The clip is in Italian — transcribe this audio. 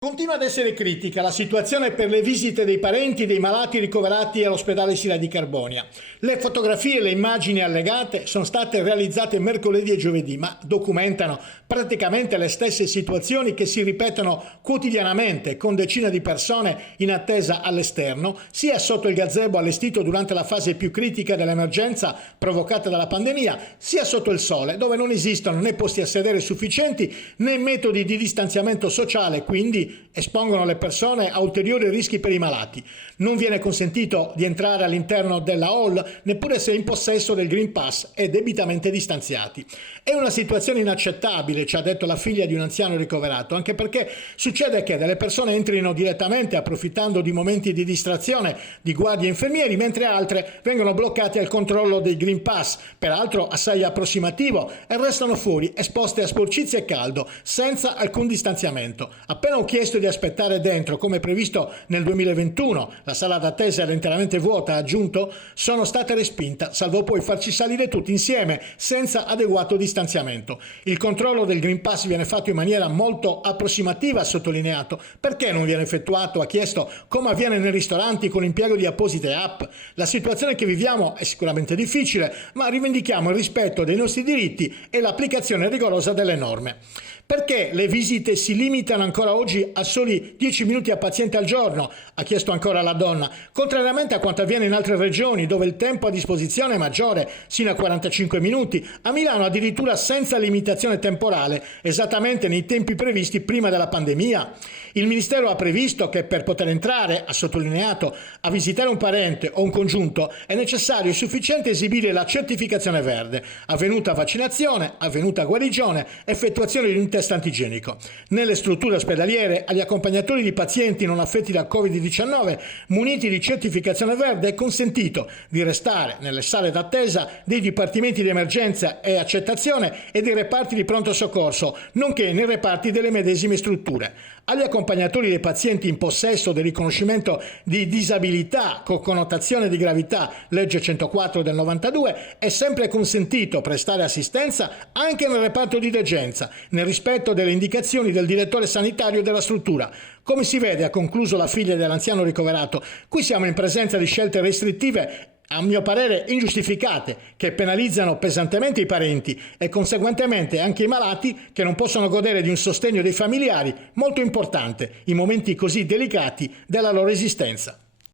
Continua ad essere critica la situazione per le visite dei parenti dei malati ricoverati all'ospedale Sila di Carbonia. Le fotografie e le immagini allegate sono state realizzate mercoledì e giovedì, ma documentano praticamente le stesse situazioni che si ripetono quotidianamente con decine di persone in attesa all'esterno, sia sotto il gazebo allestito durante la fase più critica dell'emergenza provocata dalla pandemia, sia sotto il sole, dove non esistono né posti a sedere sufficienti né metodi di distanziamento sociale, quindi espongono le persone a ulteriori rischi per i malati. Non viene consentito di entrare all'interno della hall neppure se in possesso del Green Pass e debitamente distanziati. È una situazione inaccettabile, ci ha detto la figlia di un anziano ricoverato, anche perché succede che delle persone entrino direttamente approfittando di momenti di distrazione di guardie e infermieri, mentre altre vengono bloccate al controllo del Green Pass, peraltro assai approssimativo, e restano fuori esposte a sporcizia e caldo, senza alcun distanziamento. Appena ho chiesto di aspettare dentro, come previsto nel 2021, la sala d'attesa era interamente vuota, ha aggiunto, sono state respinta, salvo poi farci salire tutti insieme, senza adeguato distanziamento. Il controllo del Green Pass viene fatto in maniera molto approssimativa, ha sottolineato. Perché non viene effettuato? Ha chiesto, come avviene nei ristoranti con l'impiego di apposite app. La situazione che viviamo è sicuramente difficile, ma rivendichiamo il rispetto dei nostri diritti e l'applicazione rigorosa delle norme. Perché le visite si limitano ancora oggi a soli 10 minuti a paziente al giorno? Ha chiesto ancora la donna, contrariamente a quanto avviene in altre regioni dove il tempo a disposizione è maggiore, sino a 45 minuti, a Milano addirittura senza limitazione temporale, esattamente nei tempi previsti prima della pandemia. Il Ministero ha previsto che per poter entrare, ha sottolineato, a visitare un parente o un congiunto è necessario e sufficiente esibire la certificazione verde, avvenuta vaccinazione, avvenuta guarigione, effettuazione di un test antigenico. Nelle strutture ospedaliere, agli accompagnatori di pazienti non affetti da Covid-19 muniti di certificazione verde è consentito di restare nelle sale d'attesa dei dipartimenti di emergenza e accettazione e dei reparti di pronto soccorso, nonché nei reparti delle medesime strutture. Agli accompagnatori dei pazienti in possesso del riconoscimento di disabilità con connotazione di gravità, legge 104 del 92, è sempre consentito prestare assistenza anche nel reparto di degenza, nel rispetto delle indicazioni del direttore sanitario della struttura. Come si vede, ha concluso la figlia dell'anziano ricoverato, qui siamo in presenza di scelte restrittive a mio parere ingiustificate, che penalizzano pesantemente i parenti e conseguentemente anche i malati che non possono godere di un sostegno dei familiari molto importante in momenti così delicati della loro esistenza.